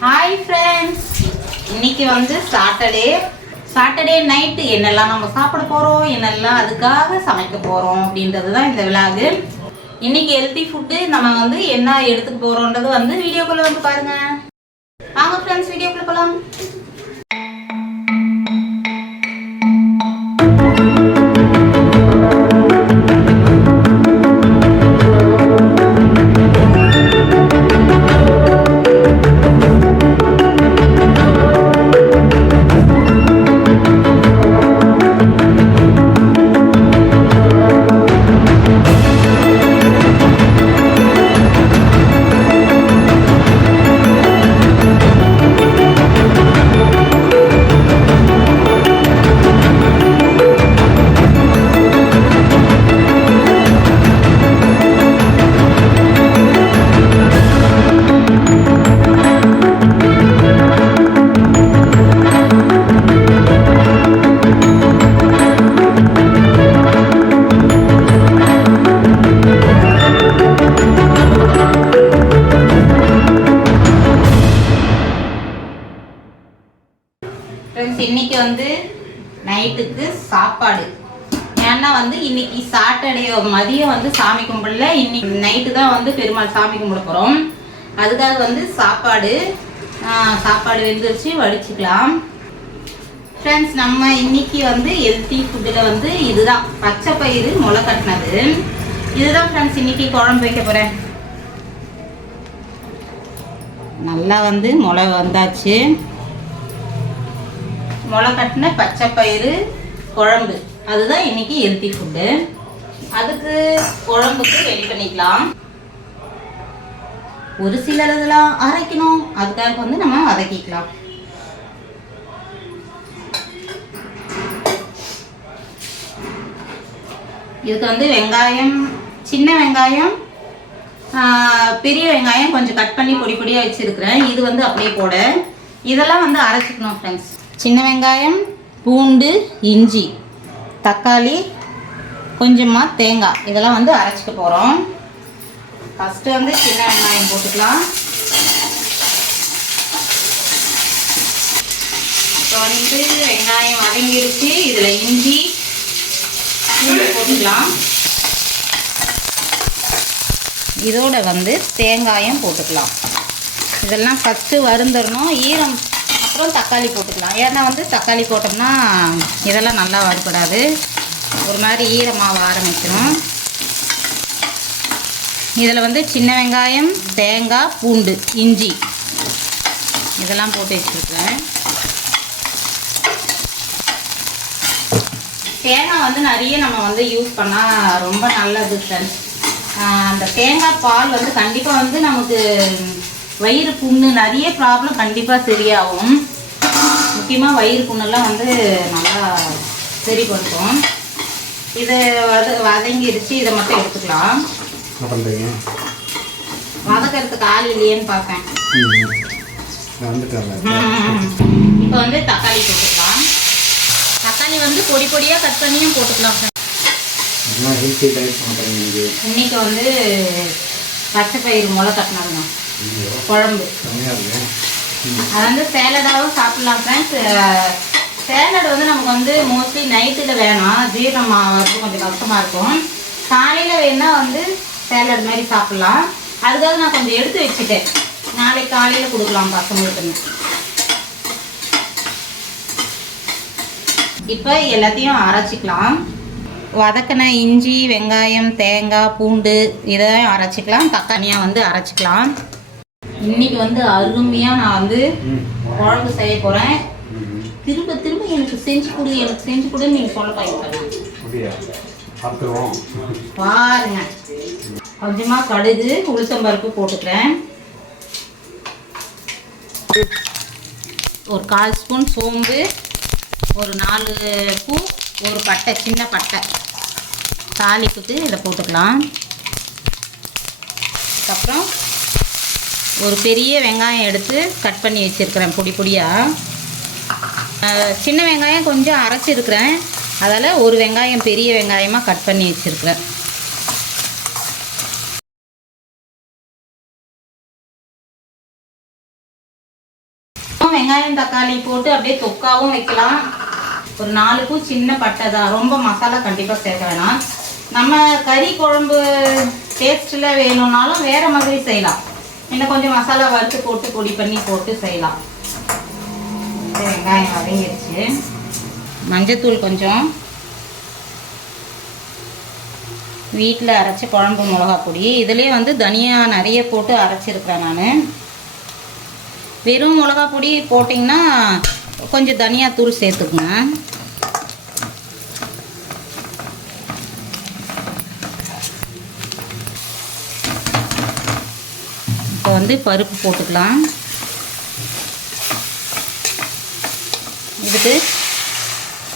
Hi friends இன்னைக்கு வந்து Saturday Saturday night என்னெல்லாம் நம்ம சாப்பிட போகிறோம் என்னெல்லாம் அதுக்காக சமைக்க போகிறோம் அப்படின்றது தான் இந்த விழாகு இன்னைக்கு ஹெல்த்தி ஃபுட்டு நம்ம வந்து என்ன எடுத்துக்க போகிறோன்றது வந்து வீடியோக்குள்ளே வந்து பாருங்கள் வாங்க ஃப்ரெண்ட்ஸ் வீடியோக்குள்ளே போகலாம் அண்ணா வந்து இன்னைக்கு சாட்டர்டே மதியம் வந்து சாமி கும்பிடல. இன்னைக்கு நைட்டு தான் வந்து பெருமாள் சாமி கும்பிட போகிறோம் அதுக்காக வந்து சாப்பாடு சாப்பாடு வெந்துருச்சு வடிச்சுக்கலாம். ஃப்ரெண்ட்ஸ் நம்ம இன்னைக்கு வந்து ஹெல்த்தி ஃபுட்டில் வந்து இதுதான். பச்சை பயிறு முளை கட்டினது. இதுதான் ஃப்ரெண்ட்ஸ் இன்னைக்கு குழம்பு வைக்க போகிறேன் நல்லா வந்து முளை வந்தாச்சு. முளை கட்டின பச்சை பயிறு குழம்பு. அதுதான் இன்னைக்கு ஹெல்த்தி ஃபுட்டு அதுக்கு குழம்புக்கு ரெடி பண்ணிக்கலாம். ஒரு சிலர் இதெல்லாம் அரைக்கணும். அதுக்காக வந்து நம்ம வதக்கிக்கலாம். இதுக்கு வந்து வெங்காயம் சின்ன வெங்காயம் பெரிய வெங்காயம் கொஞ்சம் கட் பண்ணி பொடி பொடியாக வச்சுருக்கிறேன். இது வந்து அப்படியே போட. இதெல்லாம் வந்து அரைச்சிக்கணும் ஃப்ரெண்ட்ஸ் சின்ன வெங்காயம் பூண்டு இஞ்சி. தக்காளி கொஞ்சமாக தேங்காய். இதெல்லாம் வந்து அரைச்சிக்க போகிறோம் ஃபஸ்ட்டு வந்து சின்ன வெங்காயம் போட்டுக்கலாம். இப்போ வந்து வெங்காயம் வதங்கிருச்சு இதில் இஞ்சி பூண்டு போட்டுக்கலாம். இதோட வந்து தேங்காயம் போட்டுக்கலாம். இதெல்லாம் ஃபஸ்ட்டு வருந்துடணும் ஈரம் அப்புறம் தக்காளி போட்டுக்கலாம். ஏன்னா வந்து தக்காளி போட்டோம்னா இதெல்லாம் நல்லா வறுபடாது. ஒரு மாதிரி ஈரமாக ஆரம்பிச்சிடும் இதில் வந்து சின்ன வெங்காயம் தேங்காய் பூண்டு இஞ்சி இதெல்லாம் போட்டு வச்சுருக்கேன். தேங்காய் வந்து நிறைய நம்ம வந்து யூஸ் பண்ணால் ரொம்ப நல்லது ஃப்ரெண்ட்ஸ் அந்த தேங்காய் பால் வந்து கண்டிப்பாக வந்து நமக்கு வயிறு புண்ணு நிறைய ப்ராப்ளம் கண்டிப்பாக சரியாகும். முக்கியமாக வயிறு புண்ணெல்லாம் வந்து நல்லா சரி பண்ணுறோம் இது வத வதங்கிருச்சு. இதை மட்டும் எடுத்துக்கலாம். வதக்கிறதுக்கு ஆள் இல்லையேன்னு வந்துட்டேன்ல இப்போ வந்து தக்காளி போட்டுக்கலாம். தக்காளி வந்து பொடி பொடியாக கட் பண்ணியும் போட்டுக்கலாம் இன்னைக்கு வந்து பச்சை பயிறு முளை கட்டினதுங்க. குழம்பு. அது வந்து சேலடாகவும் சாப்பிட்லாம் ஃப்ரெண்ட்ஸ் சேலட் வந்து நமக்கு வந்து மோஸ்ட்லி நைட்டில் வேணாம். ஜீரணம் ஆகிறது கொஞ்சம் கஷ்டமாக இருக்கும். காலையில் வேணால் வந்து சேலட் மாதிரி சாப்பிட்லாம். அதுக்காக நான் கொஞ்சம் எடுத்து வச்சுட்டேன். நாளைக்கு காலையில் கொடுக்கலாம் பசங்களுக்குன்னு இப்போ எல்லாத்தையும் அரைச்சிக்கலாம். வதக்கின இஞ்சி வெங்காயம் தேங்காய் பூண்டு இதெல்லாம் அரைச்சிக்கலாம். தக்காளியாக வந்து அரைச்சிக்கலாம். இன்னைக்கு வந்து அருமையாக நான் வந்து குழம்பு செய்ய போகிறேன் ம். திரும்ப திரும்ப எனக்கு செஞ்சு கொடு எனக்கு செஞ்சு கொடுன்னு நீங்கள் சொல்ல பாருங்க பாருங்க. கொஞ்சமாக கடுகு உளுத்தம்பருப்பு போட்டுக்கிறேன். ஒரு கால் ஸ்பூன் சோம்பு ஒரு நாலு பூ ஒரு பட்டை சின்ன பட்டை. தாளிப்புக்கு இதை போட்டுக்கலாம். அதுக்கப்புறம் ஒரு பெரிய வெங்காயம் எடுத்து கட் பண்ணி வச்சுருக்கிறேன் பொடி பொடியாக சின்ன வெங்காயம் கொஞ்சம் அரைச்சிருக்கிறேன். அதால் ஒரு வெங்காயம் பெரிய வெங்காயமாக கட் பண்ணி வச்சுருக்கிறேன். வெங்காயம் தக்காளி போட்டு அப்படியே தொக்காவும் வைக்கலாம். ஒரு நாலுக்கும் சின்ன பட்டை தான். ரொம்ப மசாலா கண்டிப்பாக சேர்க்க வேணாம். நம்ம கறி குழம்பு டேஸ்ட்டில் வேணும்னாலும் வேறு மாதிரி செய்யலாம். இன்னும் கொஞ்சம் மசாலா வறுத்து போட்டு பொடி பண்ணி போட்டு செய்யலாம். வெங்காயம் வதங்கிடுச்சு மஞ்சத்தூள் கொஞ்சம். வீட்டில் அரைச்சி குழம்பு மிளகா பொடி இதுலேயே வந்து தனியாக நிறைய போட்டு அரைச்சிருக்கிறேன் நான். வெறும் மிளகா பொடி போட்டிங்கன்னா கொஞ்சம் தனியாத்தூள் சேர்த்துக்குங்க. வந்து பருப்பு போட்டுக்கலாம். இதுக்கு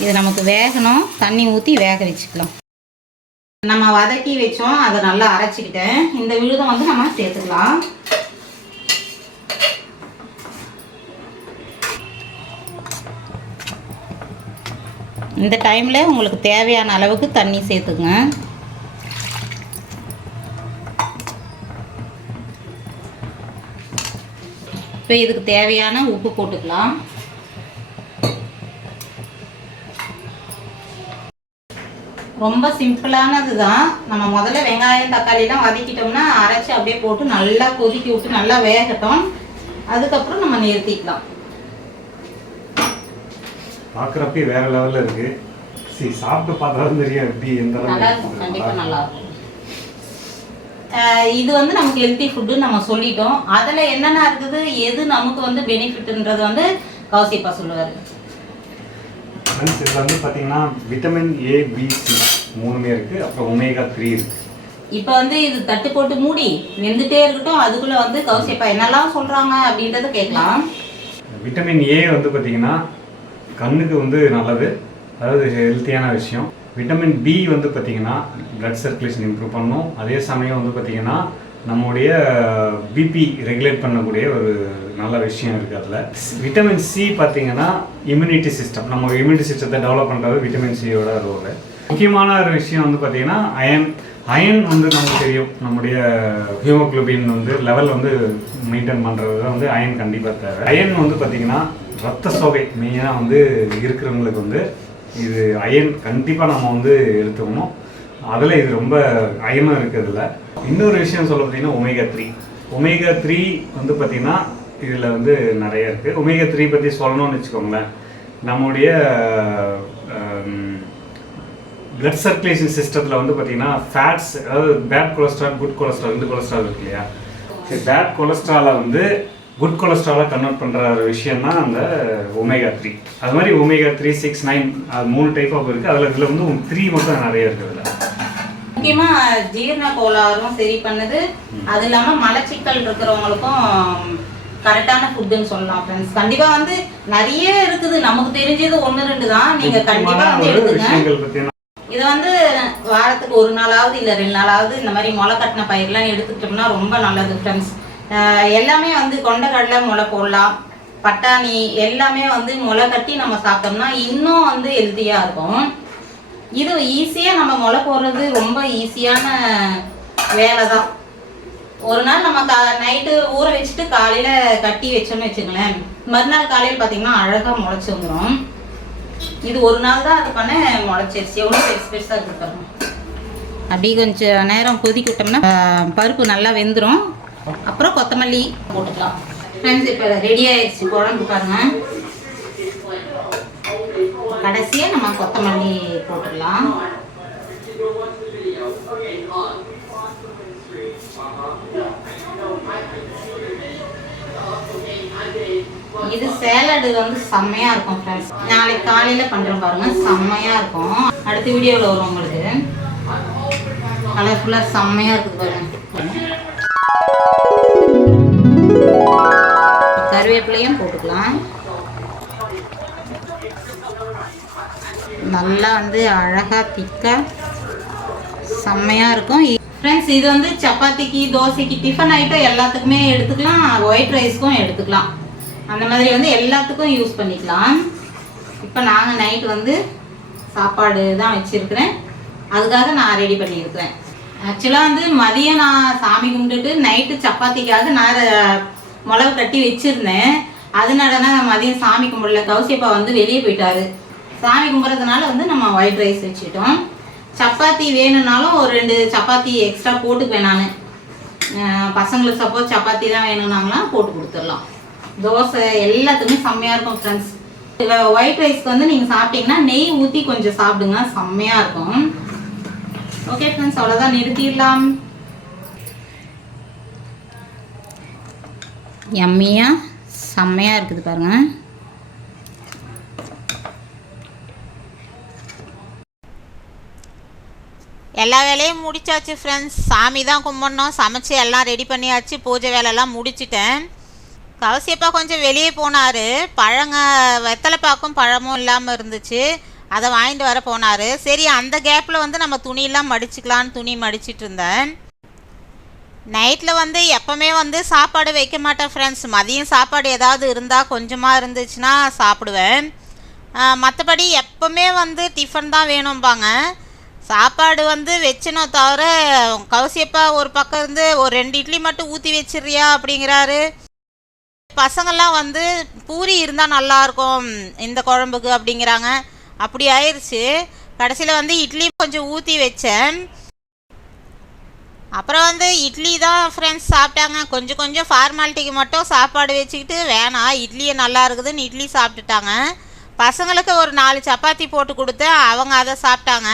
இது நமக்கு வேகணும். தண்ணி ஊற்றி வேக வச்சுக்கலாம். நம்ம வதக்கி வச்சோம். அதை நல்லா அரைச்சிக்கிட்டேன். இந்த விழுதம் வந்து நம்ம சேர்த்துக்கலாம். இந்த டைமில் உங்களுக்கு தேவையான அளவுக்கு தண்ணி சேர்த்துக்குங்க. இப்போ இதுக்கு தேவையான உப்பு போட்டுக்கலாம். ரொம்ப சிம்பிளானது தான் நம்ம முதல்ல வெங்காயம் தக்காளிலாம் வதக்கிட்டோம்னா அரைச்சி அப்படியே போட்டு நல்லா கொதிக்கி விட்டு நல்லா வேகட்டும். அதுக்கப்புறம் நம்ம நிறுத்திக்கலாம். பார்க்குறப்பே வேற லெவலில் இருக்கு. சரி சாப்பிட்டு பார்த்தா தெரியும் எப்படி எந்த நல்லா இருக்கும். கண்டிப்பாக நல்லா இருக்கும். இது வந்து நமக்கு ஹெல்த்தி ஃபுட்டு நம்ம சொல்லிட்டோம். அதில் என்னென்ன இருக்குது? எது நமக்கு வந்து பெனிஃபிட்ன்றது வந்து கௌசிப்பா சொல்லுவார். ஃப்ரெண்ட்ஸ் இதில் வந்து பார்த்தீங்கன்னா விட்டமின் ஏ பி சி மூணுமே இருக்குது அப்புறம் ஒமேகா த்ரீ இருக்குது இப்போ வந்து இது தட்டு போட்டு மூடி வெந்துட்டே இருக்கட்டும். அதுக்குள்ள வந்து கௌசிப்பா என்னெல்லாம் சொல்றாங்க அப்படின்றத கேட்கலாம். விட்டமின் ஏ வந்து பார்த்தீங்கன்னா கண்ணுக்கு வந்து நல்லது. அதாவது ஹெல்த்தியான விஷயம். விட்டமின் பி வந்து பார்த்தீங்கன்னா பிளட் சர்க்குலேஷன் இம்ப்ரூவ் பண்ணும். அதே சமயம் வந்து பார்த்தீங்கன்னா நம்முடைய பிபி ரெகுலேட் பண்ணக்கூடிய ஒரு நல்ல விஷயம் இருக்குது அதில். விட்டமின் சி பார்த்தீங்கன்னா இம்யூனிட்டி சிஸ்டம் நம்ம இம்யூனிட்டி சிஸ்டத்தை டெவலப் பண்ணுறது விட்டமின் சியோட ரோல் முக்கியமான ஒரு விஷயம் வந்து பார்த்தீங்கன்னா அயன் அயன் வந்து நமக்கு தெரியும். நம்முடைய ஹியூமோக்ளோபின் வந்து லெவல் வந்து மெயின்டைன் பண்ணுறது தான் வந்து அயன் கண்டிப்பாக தேவை. அயன் வந்து பார்த்தீங்கன்னா ரத்த சோகை மெயினாக வந்து இருக்கிறவங்களுக்கு வந்து இது அயன் கண்டிப்பாக நம்ம வந்து எடுத்துக்கணும். அதில் இது ரொம்ப அயனும் இருக்கிறதுல. இன்னொரு விஷயம் சொல்ல பார்த்தீங்கன்னா ஒமேகா த்ரீ. ஒமேகா த்ரீ வந்து பார்த்திங்கன்னா இதில் வந்து நிறைய இருக்குது ஒமேகா த்ரீ பற்றி சொல்லணும்னு வச்சுக்கோங்களேன். நம்முடைய பிளட் சர்க்குலேஷன் சிஸ்டத்தில் வந்து பார்த்தீங்கன்னா ஃபேட்ஸ் அதாவது பேட் கொலஸ்ட்ரால் குட் கொலஸ்ட்ரால் ரெண்டு கொலஸ்ட்ரால் இருக்கு இல்லையா? பேட் கொலஸ்ட்ராலை வந்து குட் கொலஸ்ட்ராலாக கன்வெர்ட் பண்ணுற ஒரு விஷயம் தான் அந்த ஒமேகா த்ரீ அது மாதிரி ஒமேகா த்ரீ சிக்ஸ் நைன் அது மூணு டைப் ஆஃப் இருக்குது அதில் இதில் வந்து த்ரீ மட்டும் நிறைய இருக்குது முக்கியமா ஜீரண கோளாறும் சரி பண்ணுது. அது இல்லாம மலச்சிக்கல் இருக்கிறவங்களுக்கும் கரெக்டான ஃபுட்டுன்னு சொல்லலாம் ஃப்ரெண்ட்ஸ் கண்டிப்பா வந்து நிறைய இருக்குது. நமக்கு தெரிஞ்சது ஒன்று ரெண்டு தான். நீங்க கண்டிப்பா வந்து எடுத்துங்க. இது வந்து வாரத்துக்கு ஒரு நாளாவது இல்லை ரெண்டு நாளாவது இந்த மாதிரி முளை கட்டின பயிரெலாம் எடுத்துக்கிட்டோம்னா ரொம்ப நல்லது ஃப்ரெண்ட்ஸ் எல்லாமே வந்து கொண்டக்கடலை முளை போடலாம். பட்டாணி எல்லாமே வந்து முளை கட்டி நம்ம சாப்பிட்டோம்னா இன்னும் வந்து ஹெல்த்தியாக இருக்கும். இது ஈஸியாக நம்ம முளை போடுறது ரொம்ப ஈஸியான வேலை தான் ஒரு நாள் நம்ம கா நைட்டு ஊற வச்சுட்டு காலையில் கட்டி வச்சோம்னு வச்சுங்களேன் மறுநாள் காலையில் பார்த்தீங்கன்னா அழகாக முளைச்சி வந்துடும் இது ஒரு நாள் தான் அது பண்ண முளைச்சிருச்சு. எவ்வளோ பெருசு பெருசாக இருக்கு அப்படியே கொஞ்சம் நேரம் கொதிக்க விட்டோம்னா பருப்பு நல்லா வெந்துடும் அப்புறம் கொத்தமல்லி போட்டுக்கலாம். ஃப்ரெண்ட்ஸ் இப்போ ரெடி ஆயிடுச்சு. குழம்பு பாருங்க. கடைசியாக நம்ம கொத்தமல்லி போட்டுடலாம். இது சேலடு வந்து செம்மையா இருக்கும் ஃப்ரெண்ட்ஸ் நாளைக்கு காலையில பண்றோம் பாருங்க. செம்மையா இருக்கும். அடுத்த வீடியோவில் வரும் உங்களுக்கு. கலர்ஃபுல்லாக செம்மையா இருக்குது பாருங்க. கருவேப்பிலையும் போட்டுக்கலாம். நல்லா வந்து அழகாக திக்காக செம்மையா இருக்கும். ஃப்ரெண்ட்ஸ் இது வந்து சப்பாத்திக்கு தோசைக்கு டிஃபன் ஐட்டம் எல்லாத்துக்குமே எடுத்துக்கலாம். ஒயிட் ரைஸ்க்கும் எடுத்துக்கலாம். அந்த மாதிரி வந்து எல்லாத்துக்கும் யூஸ் பண்ணிக்கலாம். இப்போ நாங்கள் நைட் வந்து சாப்பாடு தான் வச்சுருக்கிறேன். அதுக்காக நான் ரெடி பண்ணியிருக்கிறேன். ஆக்சுவலாக வந்து மதியம் நான் சாமி கும்பிட்டுட்டு நைட்டு சப்பாத்திக்காக நான் மிளகு கட்டி வச்சுருந்தேன். அதனால தான் நம்ம மதியம் சாமி கும்பிடல. கௌசியப்பா வந்து வெளியே போயிட்டாரு. சாமி கும்பிட்றதுனால வந்து நம்ம ஒயிட் ரைஸ் வச்சுட்டோம் சப்பாத்தி வேணும்னாலும் ஒரு ரெண்டு சப்பாத்தி எக்ஸ்ட்ரா போட்டுக்குவேன் நான். பசங்களுக்கு சப்போஸ் சப்பாத்தி தான் வேணும்னாங்களாம் போட்டு கொடுத்துடலாம். தோசை எல்லாத்துக்குமே செம்மையாக இருக்கும் ஃப்ரெண்ட்ஸ் ஒயிட் ரைஸ்க்கு வந்து நீங்கள் சாப்பிட்டீங்கன்னா நெய் ஊற்றி கொஞ்சம் சாப்பிடுங்க. செம்மையாக இருக்கும். ஓகே ஃப்ரெண்ட்ஸ் அவ்வளோதான் நிறுத்திடலாம். எம்மியாக செம்மையாக இருக்குது பாருங்கள் எல்லா வேலையும் முடிச்சாச்சு ஃப்ரெண்ட்ஸ் சாமி தான் கும்பிட்ணும். சமைச்சு எல்லாம் ரெடி பண்ணியாச்சு. பூஜை வேலையெல்லாம் முடிச்சிட்டேன். கவசியப்பா கொஞ்சம் வெளியே போனார். பழங்க வெத்தலைப்பாக்கும் பழமும் இல்லாமல் இருந்துச்சு. அதை வாங்கிட்டு வர போனார். சரி அந்த கேப்பில் வந்து நம்ம துணியெல்லாம் மடிச்சுக்கலான்னு துணி மடிச்சிட்டு இருந்தேன். நைட்டில் வந்து எப்போவுமே வந்து சாப்பாடு வைக்க மாட்டேன் ஃப்ரெண்ட்ஸ் மதியம் சாப்பாடு ஏதாவது இருந்தால் கொஞ்சமாக இருந்துச்சுன்னா சாப்பிடுவேன். மற்றபடி எப்போவுமே வந்து டிஃபன் தான் வேணும்பாங்க. சாப்பாடு வந்து வச்சனோ தவிர கௌசியப்பா ஒரு பக்கம் இருந்து ஒரு ரெண்டு இட்லி மட்டும் ஊற்றி வச்சிடுறியா அப்படிங்கிறாரு. பசங்கள்லாம் வந்து பூரி இருந்தால் நல்லாயிருக்கும் இந்த குழம்புக்கு அப்படிங்கிறாங்க. அப்படி ஆயிடுச்சு கடைசியில் வந்து இட்லி கொஞ்சம் ஊற்றி வச்சேன். அப்புறம் வந்து இட்லி தான் ஃப்ரெண்ட்ஸ் சாப்பிட்டாங்க. கொஞ்சம் கொஞ்சம் ஃபார்மாலிட்டிக்கு மட்டும் சாப்பாடு வச்சுக்கிட்டு வேணாம் இட்லியை நல்லா இருக்குதுன்னு இட்லி சாப்பிட்டுட்டாங்க. பசங்களுக்கு ஒரு நாலு சப்பாத்தி போட்டு கொடுத்தேன். அவங்க அதை சாப்பிட்டாங்க.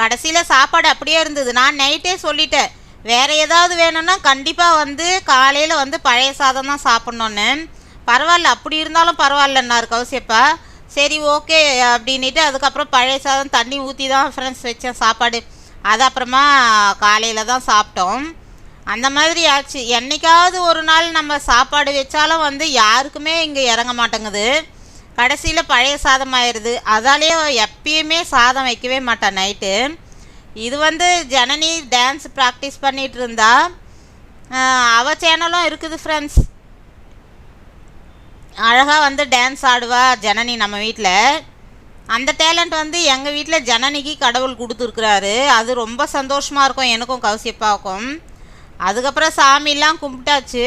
கடைசியில் சாப்பாடு அப்படியே இருந்தது. நான் நைட்டே சொல்லிட்டேன். வேறு ஏதாவது வேணும்னா கண்டிப்பாக வந்து காலையில் வந்து பழைய சாதம் தான் சாப்பிட்ணுன்னு பரவாயில்ல அப்படி இருந்தாலும் பரவாயில்லன்னாரு கௌசியப்பா. சரி ஓகே அப்படின்ட்டு அதுக்கப்புறம் பழைய சாதம் தண்ணி ஊற்றி தான் ஃப்ரெண்ட்ஸ் வச்சேன் சாப்பாடு. அது அப்புறமா காலையில் தான் சாப்பிட்டோம். அந்த மாதிரி ஆச்சு. என்னைக்காவது ஒரு நாள் நம்ம சாப்பாடு வச்சாலும் வந்து யாருக்குமே இங்கே இறங்க மாட்டேங்குது. கடைசியில் பழைய சாதம் ஆயிடுது அதாலேயே எப்பயுமே சாதம் வைக்கவே மாட்டேன் நைட்டு. இது வந்து ஜனனி டான்ஸ் ப்ராக்டிஸ் பண்ணிகிட்டு இருந்தா. அவ சேனலும் இருக்குது ஃப்ரெண்ட்ஸ் அழகாக வந்து டான்ஸ் ஆடுவா ஜனனி நம்ம வீட்டில் அந்த டேலண்ட் வந்து எங்கள் வீட்டில் ஜனனிக்கு கடவுள் கொடுத்துருக்குறாரு. அது ரொம்ப சந்தோஷமாக இருக்கும் எனக்கும் கௌசியப்பாவுக்கும். அதுக்கப்புறம் சாமிலாம் கும்பிட்டாச்சு.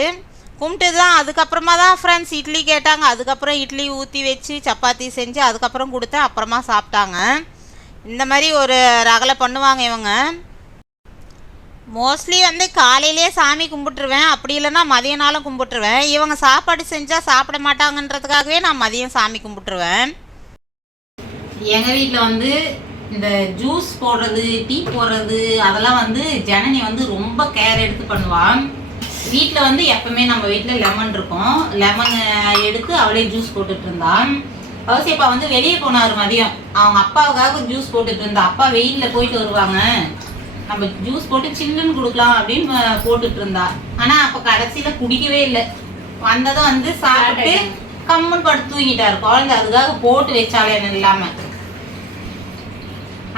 கும்பிட்டு தான் அதுக்கப்புறமா தான் ஃப்ரெண்ட்ஸ் இட்லி கேட்டாங்க. அதுக்கப்புறம் இட்லி ஊற்றி வச்சு சப்பாத்தி செஞ்சு அதுக்கப்புறம் கொடுத்தேன் அப்புறமா சாப்பிட்டாங்க. இந்த மாதிரி ஒரு ரகலை பண்ணுவாங்க இவங்க. மோஸ்ட்லி வந்து காலையிலே சாமி கும்பிட்டுருவேன். அப்படி இல்லைன்னா மதிய நாளும் கும்பிட்டுருவேன். இவங்க சாப்பாடு செஞ்சால் சாப்பிட மாட்டாங்கன்றதுக்காகவே நான் மதியம் சாமி கும்பிட்டுருவேன். எங்கள் வீட்டில் வந்து இந்த ஜூஸ் போடுறது டீ போடுறது அதெல்லாம் வந்து ஜனனி வந்து ரொம்ப கேர் எடுத்து பண்ணுவான் வீட்டில் வந்து எப்பவுமே நம்ம வீட்டில் லெமன் இருக்கும். லெமன் எடுத்து அவளே ஜூஸ் போட்டுட்டு இருந்தான் கௌசியப்பா வந்து வெளியே போனார் மதியம். அவங்க அப்பாவுக்காக ஜூஸ் போட்டுட்டு இருந்தா. அப்பா வெயிலில் போயிட்டு வருவாங்க. நம்ம ஜூஸ் போட்டு சில்லுன்னு கொடுக்கலாம் அப்படின்னு போட்டுட்டு இருந்தா. ஆனால் அப்போ கடைசியில் குடிக்கவே இல்லை. வந்ததும் வந்து சாப்பிட்டு கம்முன்னு படுத்து தூங்கிட்டாரு. குழந்தை அதுக்காக போட்டு வச்சாலே இல்லாமல்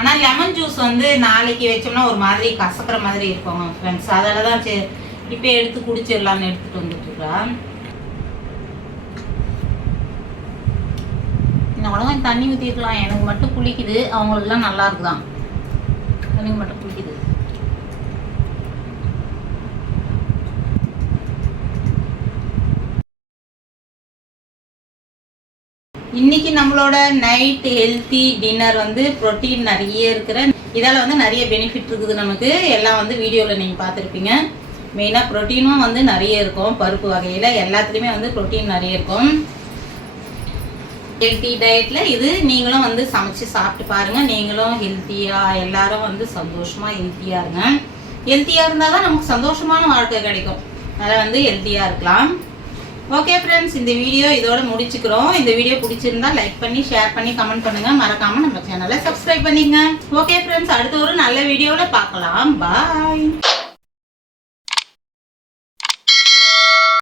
ஆனால் லெமன் ஜூஸ் வந்து நாளைக்கு வச்சோம்னா ஒரு மாதிரி கசக்கிற மாதிரி இருக்கும் ஃப்ரெண்ட்ஸ் அதில் தான் சரி இப்போ எடுத்து குடிச்சிடலாம்னு எடுத்துட்டு வந்துட்டுருக்கா இந்த உலகம் தண்ணி ஊற்றிருக்கலாம் எனக்கு மட்டும் குளிக்குது அவங்களுக்குலாம் நல்லா இருக்குதான். எனக்கு மட்டும் குளிக்குது இன்னைக்கு நம்மளோட நைட் ஹெல்த்தி டின்னர் வந்து புரோட்டீன் நிறைய இருக்கிற இதால் வந்து நிறைய பெனிஃபிட் இருக்குது நமக்கு. எல்லாம் வந்து வீடியோவில் நீங்கள் பார்த்துருப்பீங்க. மெயினாக ப்ரோட்டீனும் வந்து நிறைய இருக்கும் பருப்பு வகையில். எல்லாத்துலேயுமே வந்து ப்ரோட்டீன் நிறைய இருக்கும். ஹெல்த்தி டயட்டில் இது நீங்களும் வந்து சமைச்சு சாப்பிட்டு பாருங்கள் நீங்களும் ஹெல்த்தியாக எல்லாரும் வந்து சந்தோஷமாக ஹெல்த்தியாக இருங்க. ஹெல்த்தியாக இருந்தால் தான் நமக்கு சந்தோஷமான வாழ்க்கை கிடைக்கும். அதனால் வந்து ஹெல்த்தியாக இருக்கலாம். ஓகே ஃப்ரெண்ட்ஸ் இந்த வீடியோ இதோட முடிச்சுக்கிறோம். இந்த வீடியோ பிடிச்சிருந்தா லைக் பண்ணி ஷேர் பண்ணி கமெண்ட் பண்ணுங்க. மறக்காம நம்ம சேனலை சப்ஸ்கிரைப் பண்ணிங்க. ஓகே ஃப்ரெண்ட்ஸ் அடுத்த ஒரு நல்ல வீடியோவில் பார்க்கலாம். பாய்